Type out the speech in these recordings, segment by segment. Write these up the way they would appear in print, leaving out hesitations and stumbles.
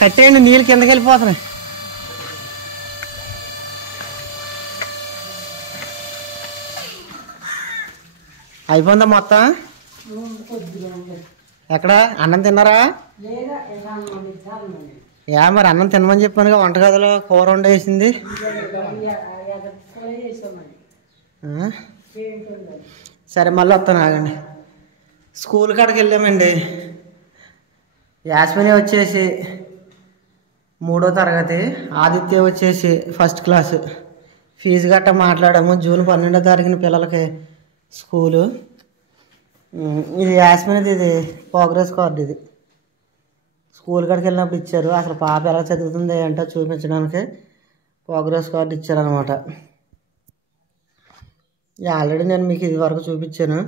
కట్టేయండి, నీళ్ళు కిందకి వెళ్ళిపోతున్నాయి. అయిపోయిందా మొత్తం? ఎక్కడ అన్నం తిన్నారా? మరి అన్నం తినమని చెప్పానుగా, వంటగదిలో కూర వండేసింది. సరే మళ్ళీ వస్తాను, ఆగండి. స్కూల్ కాడికి వెళ్ళామండి. యాస్మిని వచ్చేసి 3వ తరగతి, ఆదిత్య వచ్చేసి 1st క్లాసు. ఫీజు గట్ట మాట్లాడాము. జూన్ 12వ తారీఖున పిల్లలకి స్కూలు. ఇది యాస్మినిది, ఇది ప్రోగ్రెస్ కార్డు. ఇది స్కూల్ కాడికి వెళ్ళినప్పుడు ఇచ్చారు. అసలు పాప ఎలా చదువుతుంది అంటే చూపించడానికి ప్రోగ్రెస్ కార్డు ఇచ్చారనమాట. ఆల్రెడీ నేను మీకు ఇది వరకు చూపించాను.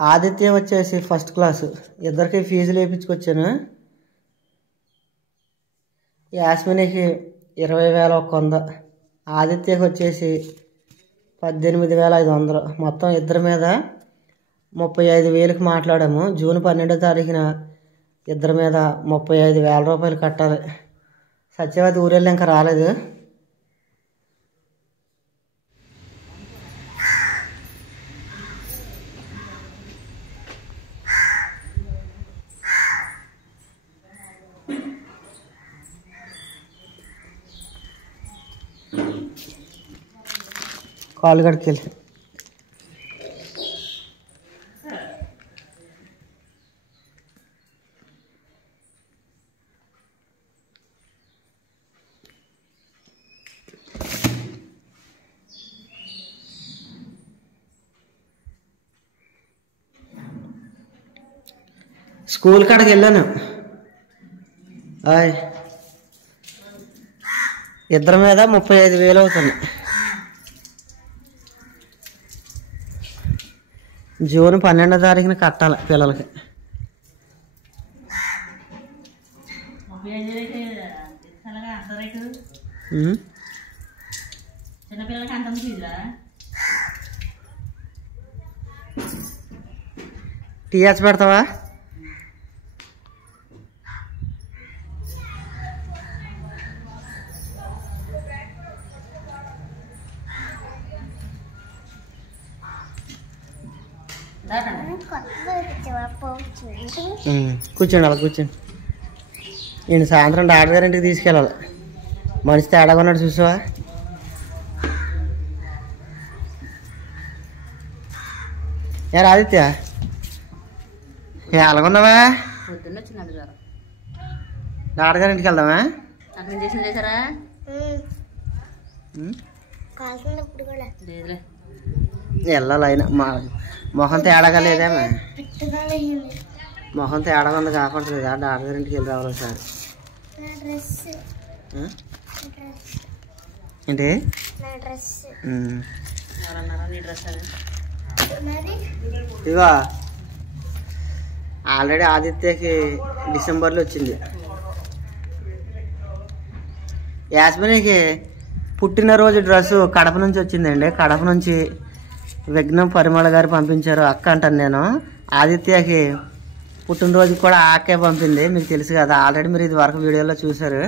ఆదిత్య వచ్చేసి 1st క్లాసు. ఇద్దరికి ఫీజులు వేయించుకొచ్చాను. యాస్మినికి 20,100, ఆదిత్యకి వచ్చేసి 18,500. మొత్తం ఇద్దరి మీద 35,000కి మాట్లాడాము. జూన్ 12వ తారీఖున ఇద్దరి మీద 35,000 రూపాయలు కట్టాలి. సత్యవతి ఊరెళ్ళి ఇంకా రాలేదు. కాలు కడికెళ్ళి స్కూల్ కాడికి వెళ్ళాను. ఇద్దరి మీద 35,000 అవుతుంది. జూన్ 12వ తారీఖున కట్టాలి పిల్లలకి. టీఎస్ పెడతావా? కూర్చోండి, అలా కూర్చోండి. నేను సాయంత్రం డాక్టర్ గారింటికి తీసుకెళ్ళాలి. మనిషి తేడాగా ఉన్నాడు చూసావా? ఏ ఆదిత్య, ఎలాగున్నావా? డాక్టర్ గారింటికి వెళ్దామా? వెళ్ళాలి. అయినా మొహం తేడాగా లేదేమా? మొహం తేడాగా ఉంది కాకూడదు. డాక్టర్ గారింటికి వెళ్ళి రావాలి సార్. ఏంటి ఇవా? ఆల్రెడీ ఆదిత్యకి డిసెంబర్లో వచ్చింది. యాస్మినికి పుట్టినరోజు డ్రెస్సు కడప నుంచి వచ్చిందండి. కడప నుంచి విఘ్నం పరిమళ గారు పంపించారు. అక్క అంటాను నేను. ఆదిత్యకి పుట్టినరోజు కూడా ఆ అక్కే పంపింది. మీకు తెలుసు కదా, ఆల్రెడీ మీరు ఇది వరకు వీడియోలో చూసారు.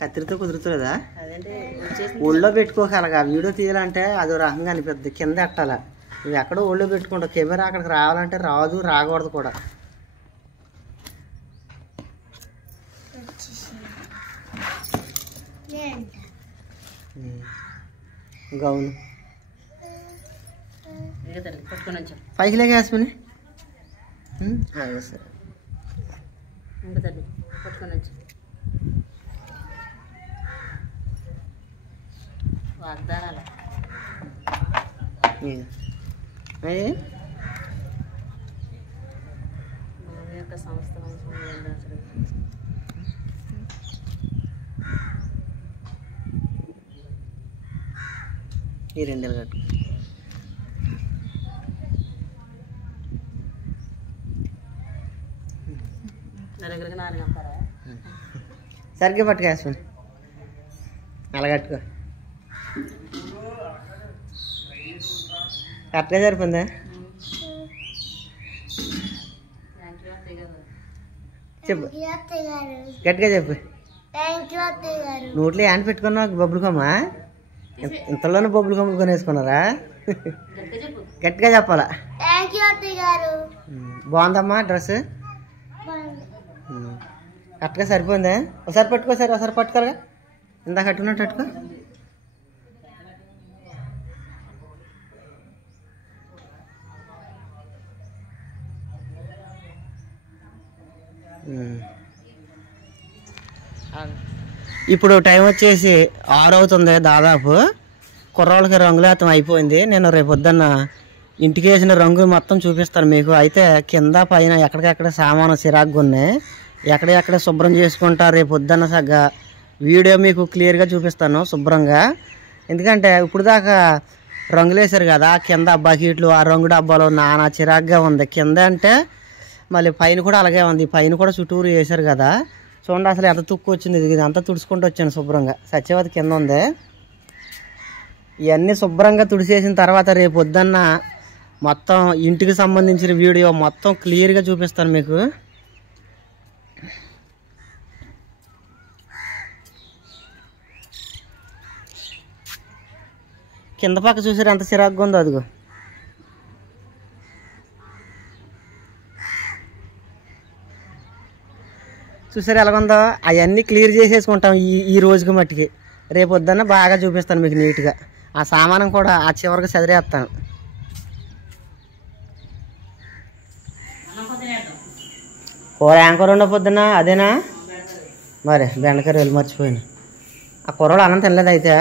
కత్తిరితో కుదురుతుందా? ఒళ్ళో పెట్టుకోగలగా. వీడియో తీయాలంటే అదో రకంగా అనిపిస్తుంది. కింద ఎట్టాల. నువ్వు ఎక్కడో ఒళ్ళో పెట్టుకుంటావు. కెమెరా అక్కడికి రావాలంటే రాదు, రాకూడదు కూడా. గౌను పైకి లేకేసుకుని సరే. సంస్థ ఈ 2 కట్టు. సరిగ్గా పట్టుకో యాస్మిన్, అలా కట్టుకో. కరెక్ట్గా సరిపోయిందా? చెప్పు, గట్టిగా చెప్పు. నోట్లో హ్యాండ్ పెట్టుకున్నావు బొబ్బులు కొమ్మ, ఇంతలోనే బొబ్బులు కొమ్మ కొనేసుకున్నారా? గట్టిగా చెప్పాలా? బాగుందమ్మా డ్రెస్, కరెక్ట్గా సరిపోయిందా? ఒకసారి పట్టుకో, సరే ఒకసారి పట్టుకోరా, ఇందాక కట్టుకున్నట్టు పట్టుకో. ఇప్పుడు టైం వచ్చేసి 6 అవుతుంది దాదాపు. కుర్రోళ్ళకి రంగులేతం అయిపోయింది. నేను రేపు పొద్దున్న ఇంటికి వేసిన రంగు మొత్తం చూపిస్తాను మీకు. అయితే కింద పైన ఎక్కడికెక్కడ సామాను సిరాగ్గా ఉన్నాయి, ఎక్కడెక్కడ శుభ్రం చేసుకుంటా రేపు పొద్దున్న సగ్గా వీడియో మీకు క్లియర్గా చూపిస్తాను శుభ్రంగా. ఎందుకంటే ఇప్పుడు దాకా రంగులు వేసారు కదా, కింద బకెట్లు ఆ రంగు డబ్బాలు నానా చిరాగ్గా ఉంది. కింద అంటే మళ్ళీ పైన కూడా అలాగే ఉంది. పైన కూడా చుట్టూరు వేసారు కదా, చూడండి అసలు ఎంత తుక్కు వచ్చింది. ఇది అంతా తుడుచుకుంటూ వచ్చాను శుభ్రంగా. సత్యవతి కింద ఉంది. ఇవన్నీ శుభ్రంగా తుడిచేసిన తర్వాత రేపు పొద్దున్న మొత్తం ఇంటికి సంబంధించిన వీడియో మొత్తం క్లియర్గా చూపిస్తాను మీకు. కింద పక్క చూసారు ఎంత చిరాగ్గా ఉందో, అదిగో. చూసారు ఎలాగుందో. అవన్నీ క్లియర్ చేసేసుకుంటాం ఈ రోజుకి మట్టికి. రేపు పొద్దున్న బాగా చూపిస్తాను మీకు నీట్గా. ఆ సామానం కూడా ఆ చివరికి చదివేస్తాను. కూర యాంకర్ ఉండ పొద్దున్న అదేనా మరి? బెండకాయ వెళ్ళి మర్చిపోయాను. ఆ కూరలో అన్నం తినలేదు అయితే.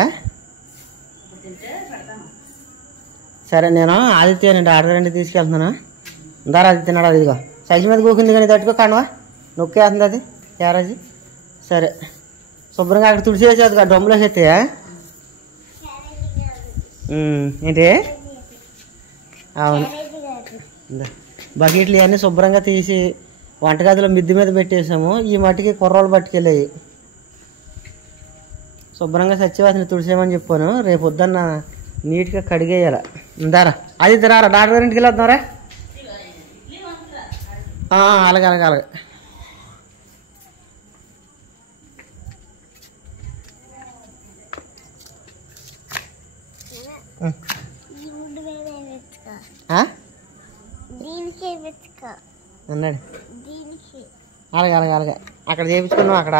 సరే నేను ఆదిత్య నేను ఆర్డర్ అండి తీసుకెళ్తున్నాను. ఇందారు అది తిన్నాడు. ఇదిగో సైజు మీద కూకుంది కానీ తట్టుకో కానువా నొక్కేస్తుంది అది క్యారేజీ. సరే శుభ్రంగా అక్కడ తుడిచేసి అది డ్రమ్లోకి ఎత్తాయా ఏంటి? అవును, బకెట్లు ఇవన్నీ శుభ్రంగా తీసి వంటగదిలో మిద్ది మీద పెట్టేసాము. ఈ మట్టికి కుర్రోళ్ళు పట్టుకెళ్ళాయి. శుభ్రంగా సత్యవాసిని తుడిసేయమని చెప్పాను. రేపు పొద్దున్న నీట్గా కడిగేయాల. ఇందారా అది తినారా? డాక్టర్ గారి ఇంటికి వెళ్తున్నారా? అలాగే అలాగే అలాగే. అన్నాడు. అలాగే అలాగే అలాగే. అక్కడ చేయించుకున్నాం. అక్కడ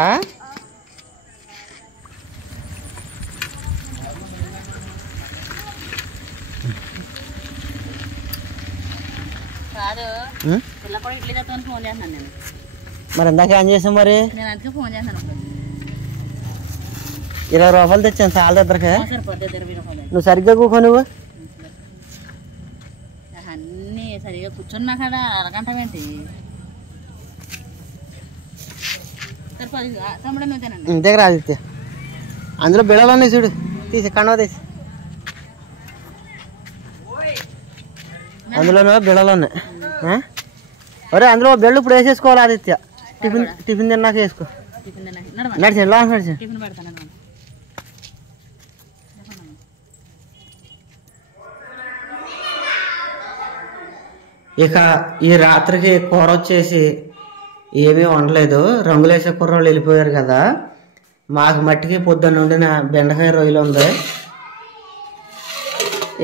మరి ఇందాక ఏం చేసాం మరి? 20 రూపాయలు తెచ్చాను చాలా ఇద్దరికి. నువ్వు సరిగ్గా కూకో. నువ్వు సరిగా కూర్చున్నా కదా అరగంటేంటి? దగ్గర ఆదిత్య అందులో బిళ్ళలు ఉన్నాయి చూడు, తీసి కండవ తీసి. అందులోనే బిళ్ళలు ఉన్నాయి. ఒరే అందులో బెళ్ళు ఇప్పుడు వేసేసుకోవాలి ఆదిత్య. టిఫిన్ తిన్నాక వేసుకో. నడిచి నడిచి. ఇక ఈ రాత్రికి కూర వచ్చేసి ఏమీ వండలేదు. రంగులేసే కుర్రోళ్ళు వెళ్ళిపోయారు కదా. మాకు మట్టికి పొద్దున్న వండిన బెండకాయ రొయ్యలు ఉంది.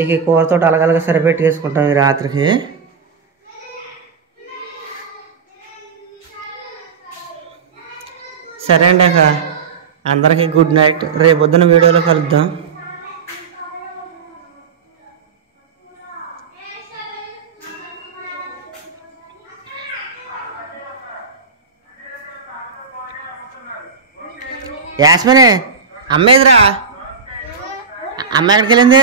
ఇక ఈ కూరతో అలగలగా సరిపెట్టేసుకుంటాం ఈ రాత్రికి. సరే అండి, అక్క అందరికీ గుడ్ నైట్. రేపు పొద్దున్న వీడియోలో కలుద్దాం. యాస్మినే అమ్మ ఎదురా, అమ్మ ఎక్కడికి వెళ్ళింది?